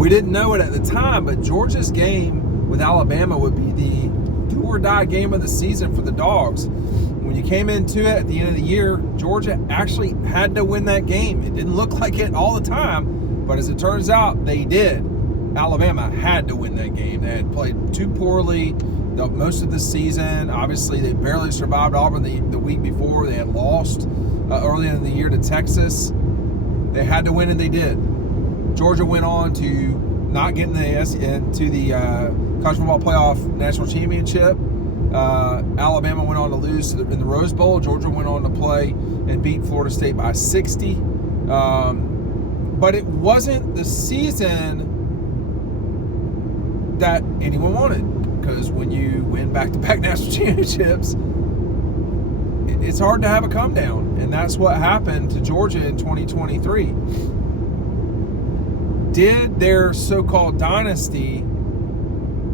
We didn't know it at the time, but Georgia's game with Alabama would be the do-or-die game of the season for the Dogs. When you came into it at the end of the year, Georgia actually had to win that game. It didn't look like it all the time, but as it turns out, they did. Alabama had to win that game. They had played too poorly most of the season. Obviously, they barely survived Auburn the week before. They had lost early in the year to Texas. They had to win, and they did. Georgia went on to not get into the College Football Playoff National Championship. Alabama went on to lose in the Rose Bowl. Georgia went on to play and beat Florida State by 60. But it wasn't the season that anyone wanted, because when you win back-to-back national championships, it's hard to have a come down, and that's what happened to Georgia in 2023. Did their so-called dynasty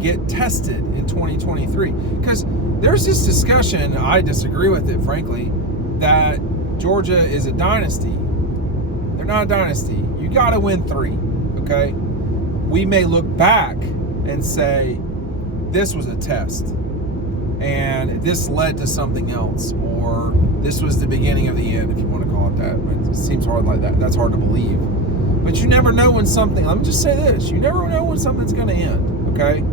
get tested in 2023? Because there's this discussion, I disagree with it, frankly, that Georgia is a dynasty. They're not a dynasty. You got to win 3, okay? We may look back and say, this was a test, and this led to something else, or this was the beginning of the end, if you want to call it that. But it seems hard like that. That's hard to believe. But you never know when something, let me just say this, you never know when something's going to end, okay?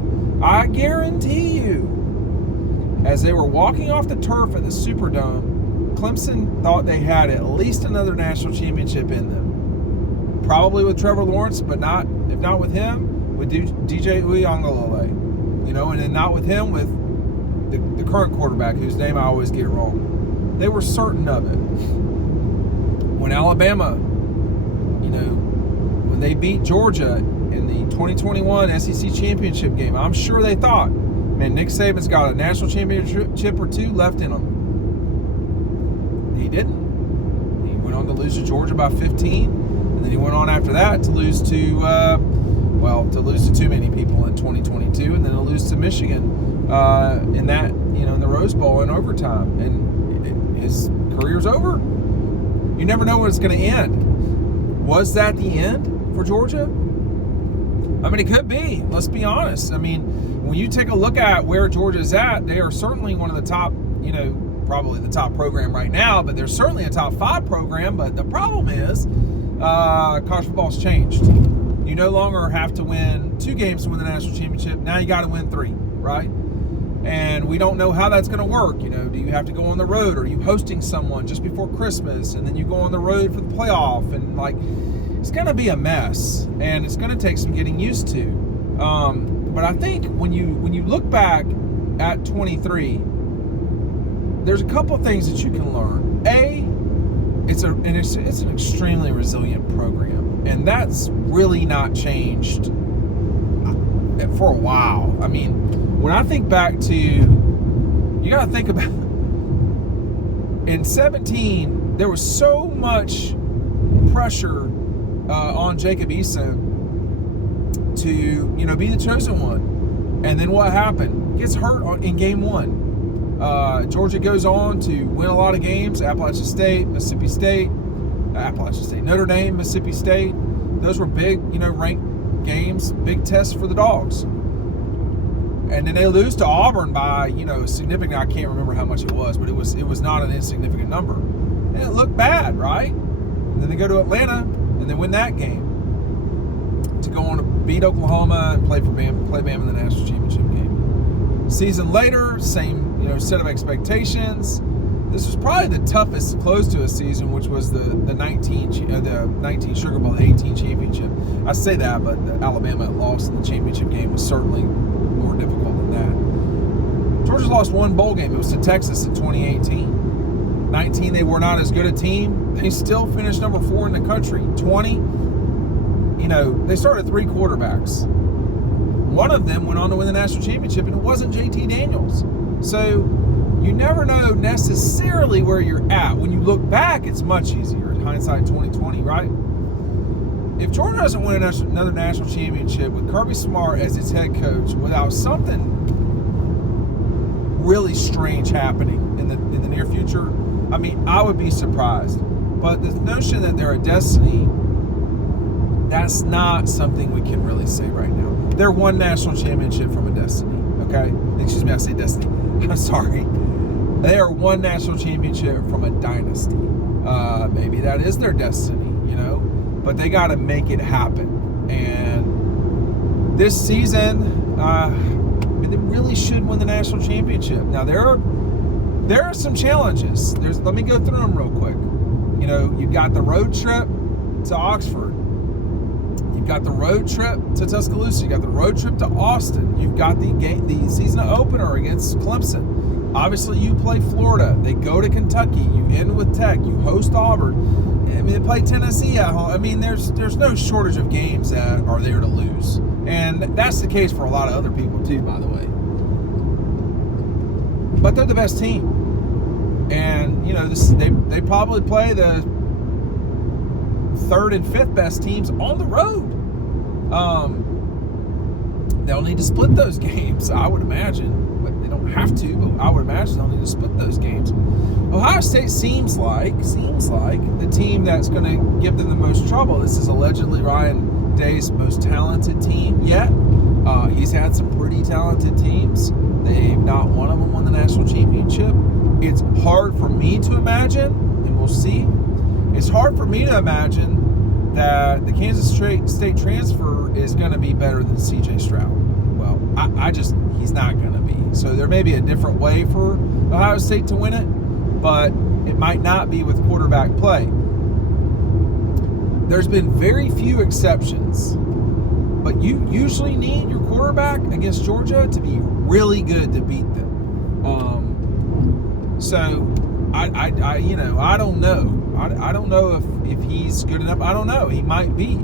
I guarantee you, as they were walking off the turf at the Superdome, Clemson thought they had at least another national championship in them. Probably with Trevor Lawrence, but if not with him, with DJ Uiagalelei. You know, and then not with him, with the current quarterback, whose name I always get wrong. They were certain of it. When Alabama, when they beat Georgia in the 2021 SEC championship game, I'm sure they thought, man, Nick Saban's got a national championship or 2 left in him. He didn't. He went on to lose to Georgia by 15, and then he went on after that to lose to too many people in 2022, and then to lose to Michigan in the Rose Bowl in overtime, and his career's over. You never know when it's going to end. Was that the end for Georgia? I mean, it could be. Let's be honest. I mean, when you take a look at where Georgia's at, they are certainly one of the top, probably the top program right now, but they're certainly a top 5 program. But the problem is, college football's changed. You no longer have to win 2 games to win the national championship. Now you got to win 3, right? And we don't know how that's going to work. Do you have to go on the road? Or are you hosting someone just before Christmas, and then you go on the road for the playoff? And it's going to be a mess, and it's going to take some getting used to. But I think when you look back at 23, there's a couple things that you can learn. It's an extremely resilient program, and that's really not changed for a while. I mean, when I think back to, you got to think about, in 17, there was so much pressure on Jacob Eason to, be the chosen one. And then what happened? Gets hurt in game 1. Georgia goes on to win a lot of games. Appalachian State, Mississippi State, Notre Dame, Mississippi State. Those were big, ranked games, big tests for the Dogs. And then they lose to Auburn by, significant, I can't remember how much it was, but it was not an insignificant number. And it looked bad, right? And then they go to Atlanta and they win that game to go on to beat Oklahoma and play Bama in the national championship game. Season later, same set of expectations. This was probably the toughest close to a season, which was the 19 Sugar Bowl, the 18 championship. I say that, but the Alabama loss in the championship game was certainly more difficult than that. Georgia lost 1 bowl game. It was to Texas in 2018. 19, they were not as good a team. They still finished number 4 in the country. 20, they started 3 quarterbacks. One of them went on to win the national championship, and it wasn't JT Daniels. So you never know necessarily where you're at. When you look back, it's much easier. Hindsight 2020, right? If Georgia doesn't win another national championship with Kirby Smart as its head coach, without something really strange happening in the near future, I mean, I would be surprised. But the notion that they're a destiny that's not something we can really say right now. They're one national championship from a destiny, okay? Excuse me, I say destiny. I'm sorry. They are one national championship from a dynasty. Maybe that is their destiny, but they got to make it happen. And this season, they really should win the national championship. Now, there are some challenges. Let me go through them real quick. You've got the road trip to Oxford. You've got the road trip to Tuscaloosa. You've got the road trip to Austin. You've got the season opener against Clemson. Obviously, you play Florida. They go to Kentucky. You end with Tech. You host Auburn. They play Tennessee at home. There's no shortage of games that are there to lose. And that's the case for a lot of other people, too, by the way. But they're the best team. And, they probably play the third and fifth best teams on the road. They'll need to split those games, I would imagine. But they don't have to, but I would imagine they'll need to split those games. Ohio State seems like the team that's going to give them the most trouble. This is allegedly Ryan Day's most talented team yet. He's had some pretty talented teams. Not one of them won the national championship. It's hard for me to imagine, and we'll see. It's hard for me to imagine that the Kansas State transfer is going to be better than C.J. Stroud. Well, he's not going to be. So there may be a different way for Ohio State to win it, but it might not be with quarterback play. There's been very few exceptions, but you usually need your quarterback against Georgia to be really good to beat them. So I don't know. I don't know if he's good enough. I don't know. He might be.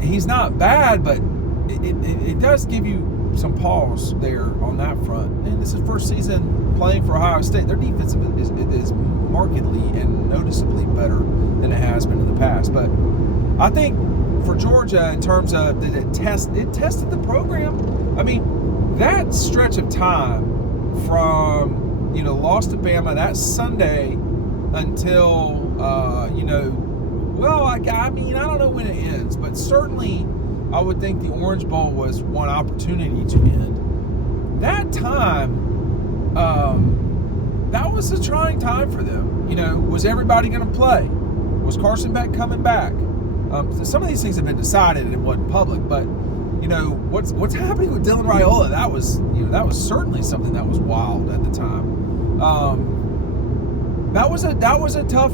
He's not bad, but it does give you some pause there on that front. And this is first season playing for Ohio State. Their defense is markedly and noticeably better than it has been in the past. But I think for Georgia, in terms of it tested the program. That stretch of time from lost to Bama that Sunday until I don't know when it ends, but certainly I would think the Orange Bowl was one opportunity to end. That time, that was a trying time for them. Was everybody going to play? Was Carson Beck coming back? Some of these things have been decided and it wasn't public, but what's happening with Dylan Raiola? That was certainly something that was wild at the time. That was a tough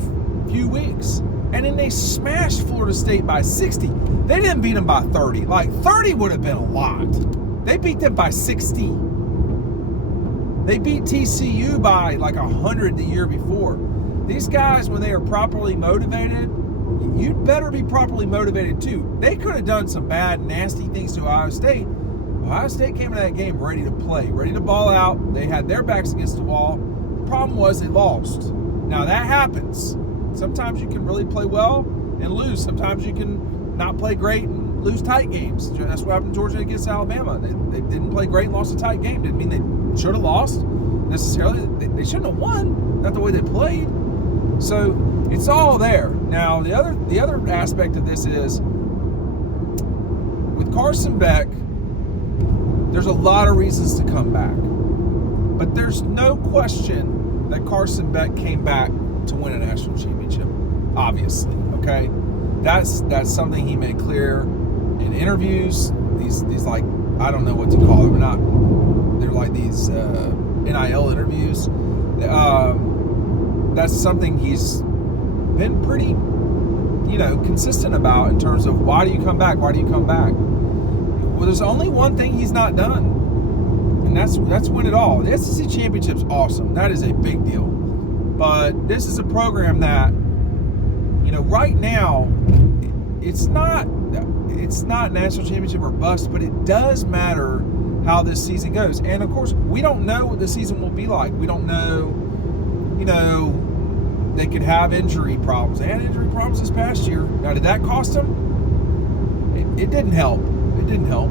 few weeks. And then they smashed Florida State by 60. They didn't beat them by 30. 30 would have been a lot. They beat them by 60. They beat TCU by 100 the year before. These guys, when they are properly motivated, you'd better be properly motivated too. They could have done some bad, nasty things to Ohio State. Ohio State came into that game ready to play, ready to ball out. They had their backs against the wall. The problem was they lost. Now that happens. Sometimes you can really play well and lose. Sometimes you can not play great and lose tight games. That's what happened to Georgia against Alabama. They didn't play great and lost a tight game. Didn't mean they should have lost necessarily. They shouldn't have won. Not the way they played. So it's all there. Now the other aspect of this is with Carson Beck, there's a lot of reasons to come back. But there's no question that Carson Beck came back to win a national championship, obviously, okay? That's something he made clear in interviews. These I don't know what to call them. They're like these NIL interviews. That's something he's been pretty, consistent about in terms of why do you come back? Why do you come back? Well, there's only one thing he's not done, and that's win it all. The SEC championship's awesome. That is a big deal. But this is a program that, right now, it's not national championship or bust, but it does matter how this season goes. And of course, we don't know what the season will be like. We don't know, they could have injury problems. They had injury problems this past year. Now, did that cost them? It didn't help. It didn't help.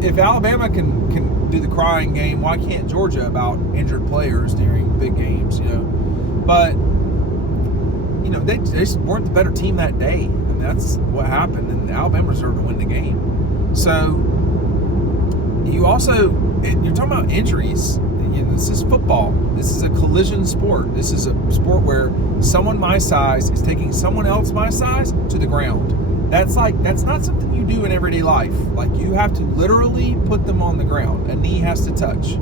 If Alabama can do the crying game, why can't Georgia about injured players during big games? But they just weren't the better team that day, and that's what happened. And Alabama deserved to win the game. So you also, you're talking about injuries. This is football. This is a collision sport. This is a sport where someone my size is taking someone else my size to the ground. That's not something you do in everyday life. Like, you have to literally put them on the ground. A knee has to touch.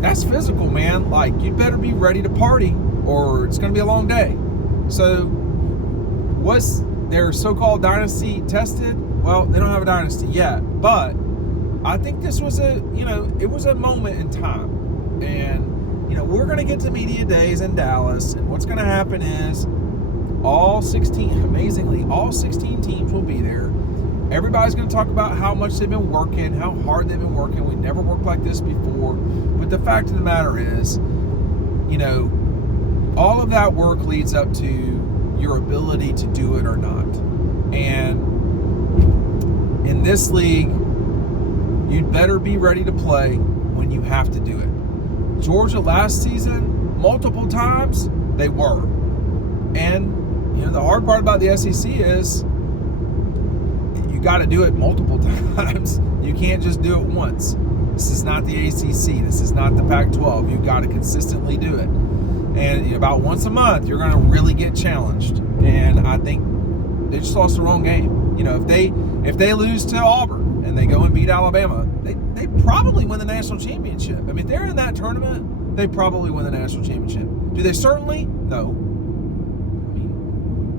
That's physical, man. Like, you better be ready to party, or it's going to be a long day. So, was their so-called dynasty tested? Well, they don't have a dynasty yet, but I think this was it was a moment in time. And, we're going to get to media days in Dallas, and what's going to happen is all 16 teams will be there. Everybody's going to talk about how much they've been working, how hard they've been working. We never worked like this before. But the fact of the matter is, all of that work leads up to your ability to do it or not. And in this league, you'd better be ready to play when you have to do it. Georgia last season, multiple times, they were. And, the hard part about the SEC is you got to do it multiple times. You can't just do it once. This is not the ACC. This is not the Pac-12. You've got to consistently do it. And about once a month, you're going to really get challenged. And I think they just lost the wrong game. If they lose to Auburn and they go and beat Alabama, they probably win the national championship. I mean, if they're in that tournament, they probably win the national championship. Do they certainly? No.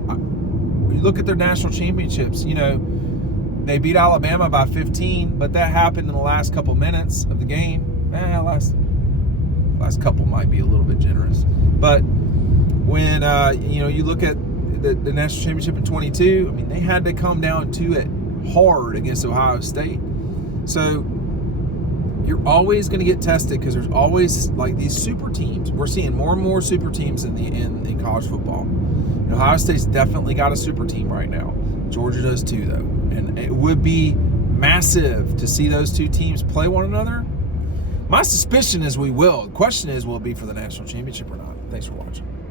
When you look at their national championships, they beat Alabama by 15, but that happened in the last couple minutes of the game. Last couple might be a little bit generous. But when, you look at the national championship in 22, I mean, they had to come down to it hard against Ohio State. So you're always going to get tested because there's always these super teams. We're seeing more and more super teams in college football. Ohio State's definitely got a super team right now. Georgia does too, though. And it would be massive to see those two teams play one another. My suspicion is we will. The question is, will it be for the national championship or not? Thanks for watching.